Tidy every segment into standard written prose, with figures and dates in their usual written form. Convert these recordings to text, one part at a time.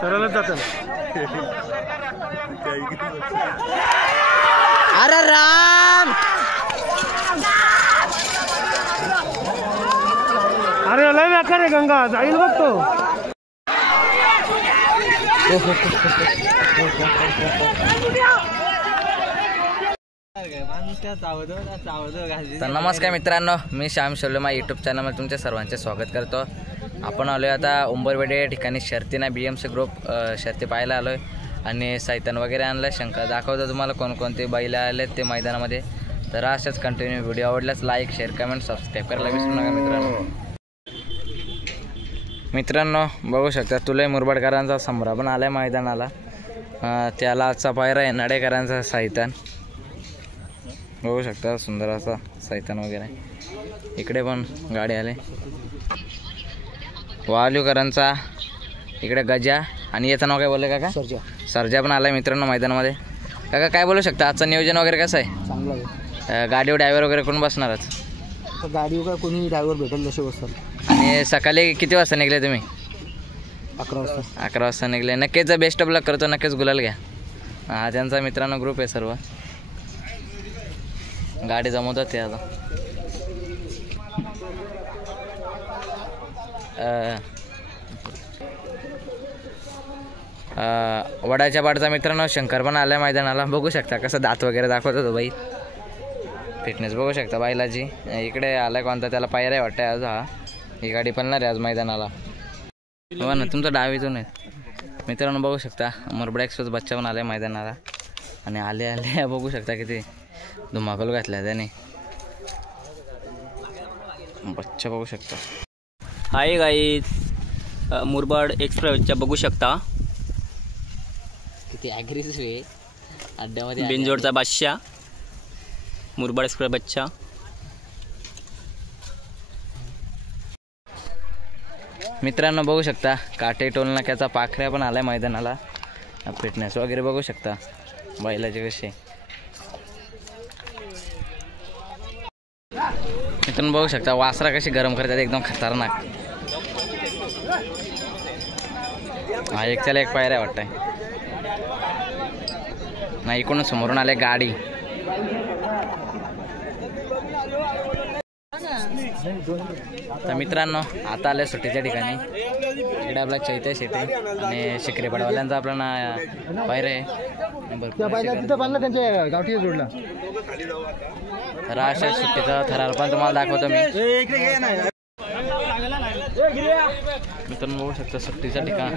सरळच जातं. अरे राम, अरे लय व्याकार आहे गंगा, जाईल बघ तो. तर नमस्कार मित्रांनो, मी श्याम शोलेमा यूट्यूब चॅनलमध्ये तुमच्या सर्वांचे स्वागत करतो. आपण आलो आहे आता उंबरवेडे या ठिकाणी शर्तीना BMC ग्रुप शर्ती पाहायला आलो आहे आणि साहित्यान वगैरे आणलं. शंकर दाखवतो तुम्हाला कोणकोणते बैल आले ते मैदानामध्ये. तर अशाच कंटिन्यू व्हिडिओ आवडल्यास लाईक, शेअर, कमेंट, सबस्क्राईब करायला विसरू नका मित्रांनो. बघू शकता तुलय मुरबाडकरांचा संभ्रा पण आला आहे मैदानाला. त्याला आजचा पायरा आहे नडेकरांचा साहित्यान. बघू शकता सुंदर असा साहित्यान वगैरे. इकडे पण गाडी आले वालूकरांचा. इकडे गजा आणि याचं नाव काय बोलले काका? सरजा. सरजा पण आला आहे मित्रांनो मैदानामध्ये. काका काय बोलू शकता, आजचं नियोजन वगैरे कसं आहे? चांगलं आहे. गाडीवर ड्रायव्हर वगैरे कोण बसणारच? गाडीवर काय कोणी ड्रायव्हर भेटेल तसे बसतात. आणि सकाळी किती वाजता निघले तुम्ही? 11 वाजता. 11 वाजता निघले. नक्कीच बेस्ट ऑफ लक करतो, नक्कीच गुलाल घ्या. हा त्यांचा मित्रांनो ग्रुप आहे सर्व. गाडी जमवतात ते आता. वडाच्या पाडचा मित्रांनो शंकर पण आलाय मैदानाला. बघू शकता कसं दात वगैरे दाखवतो तो बाई. फिटनेस बघू शकता बैलाची. इकडे आलाय कोणता, त्याला पायऱ्या वाटतं आज. हा ही गाडी पळणार आहे आज मैदानाला. हो ना, तुमचा डावीतून आहे मित्रांनो. बघू शकता मुरबाड एक्सप्रेस बच्चा पण आलाय मैदानाला. आणि आले आले बघू शकता किती धुमाकूल घातला त्याने. बच्चा बघू शकता. हाय गाईज, मुरबाड एक्सप्रेसच्या बघू शकता किती ॲग्रेसिव्ह आहे अड्ड्यामध्ये. बिनजोडचा बादशाह मुरबाड एक्सप्रेस बच्चा. मित्रांनो बघू शकता काटे टोल नाक्याचा पाखऱ्या पण आलाय मैदानाला. फिटनेस वगैरे बघू शकता बैलाचे कसे. मित्रांनो बघू शकता वासरा कशी गरम करतात, एकदम खतरनाक. हा एक त्याला एक पायऱ्या वाटतंय. नाही इकडून समोरून आले गाडी. तर मित्रांनो आता आले सुट्टीच्या ठिकाणी. इकडे आपला चैत्य शेटे आणि शिकरे पडवाल्यांचा आपला ना पायऱ्या आहे. तर अशा सुट्टीचा थरार पण तुम्हाला दाखवतो मी. मित्रांनो बघू शकता सुट्टीचं ठिकाण.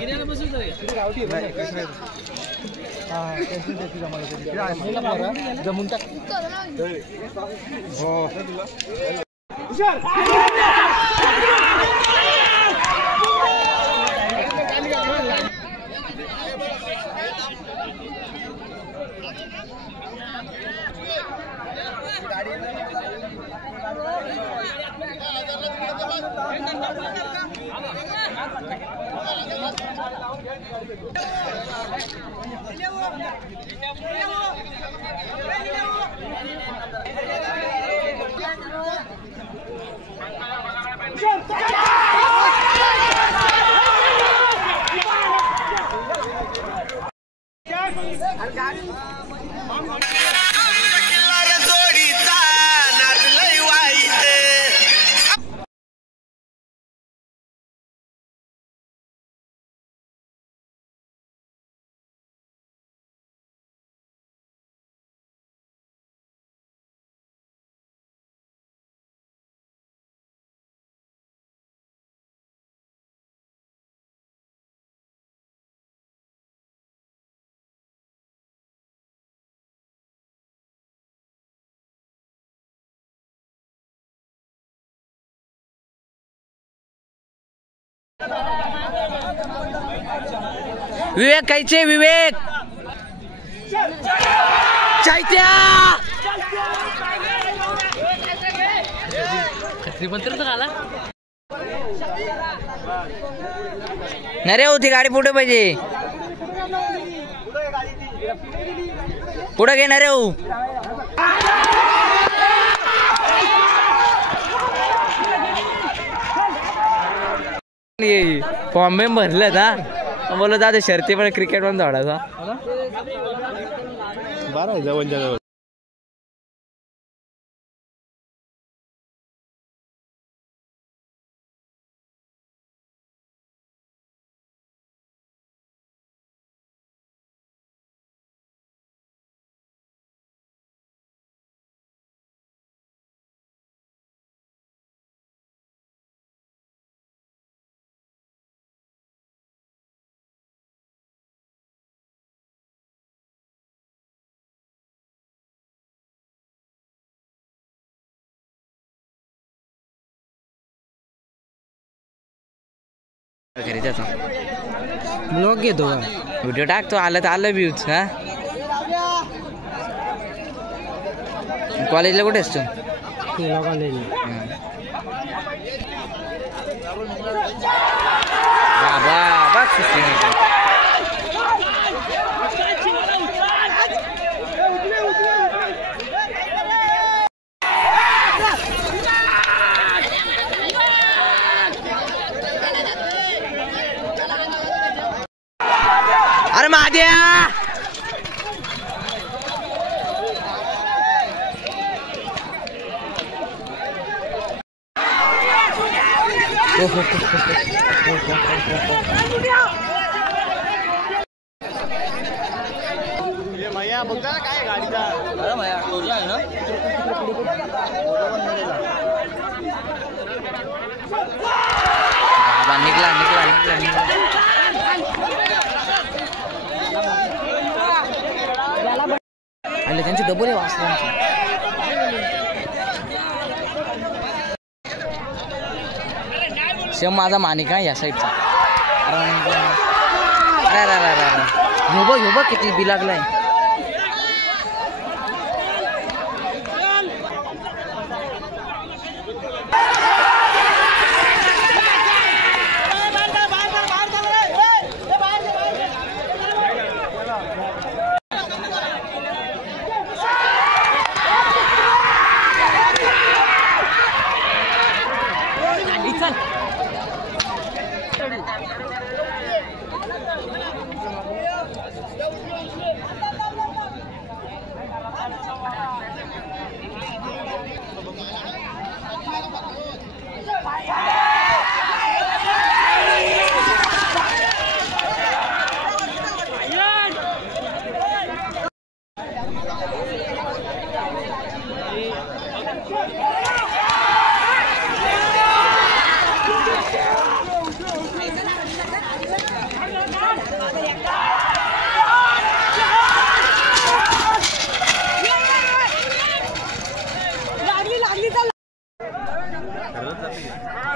जमून टाक. विवेक कायचे विवेक चैत्या नाही रे होती गाडी पुढे पाहिजे. पुढे घेणार रे. फॉर्म बिम भरलं ना बोललो दादा शर्ती पण क्रिकेट पण थोडासा 12 जवळच्या जवळ. घरी जातो ब्लॉग घेतो का? व्हिडिओ टाकतो आलं तर आलं व्ह्यूज हा. कॉलेजला कुठे असतो बाबा सुट्टी नाही. अरे महाद्या काय गाडीचा निघला निघला निघला निघला. त्यांची डबल वाचला शेम माझा मानिक आहे या साईडचा. अरे किती बी लागलाय.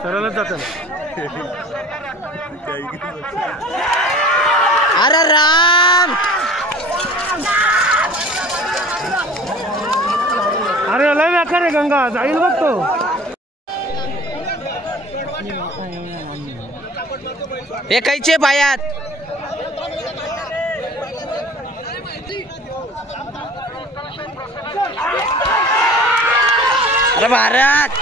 सरळच जातं. अरे राम अरे लय बेकार आहे गंगा जाईल बघतो. हे कैचे पायात अरे भारत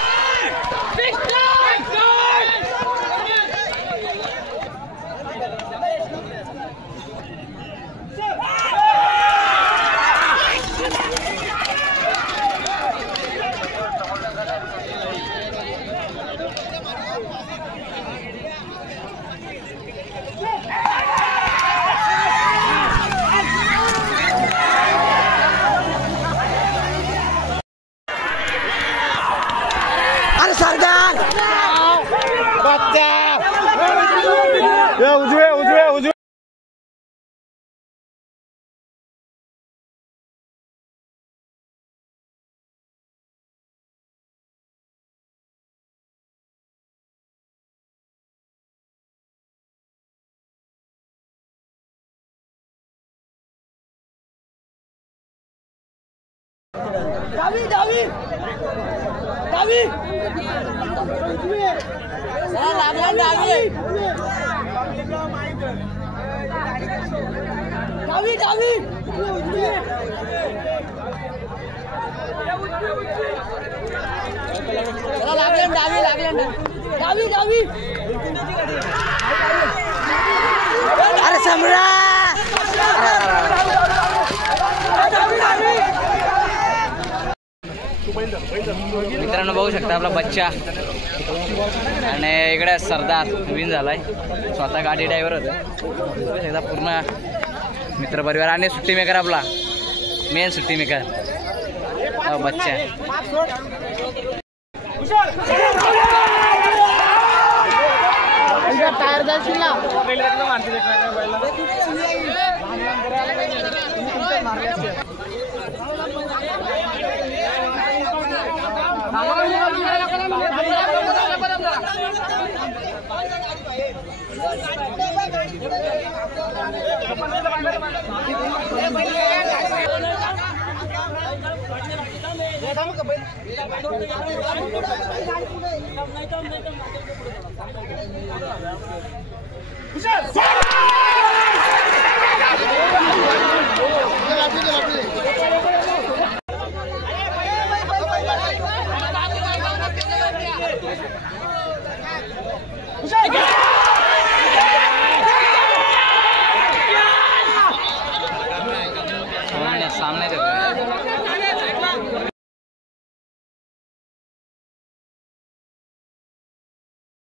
सरदार उजवे उजवे उजवे. डावी डावी डावी लागला डावी डावी डावी लागले डावी लागले डावी डावी मित्रांनो बघू शकता आपला बच्चा आणि इकडे सरदार विन झालाय. स्वतः गाडी ड्रायव्हर होतं एकदा पूर्ण मित्रपरिवार आणि सुट्टी मेकर आपला मेन सुट्टी मेकर बच्चा. टायर जाशील ना सामने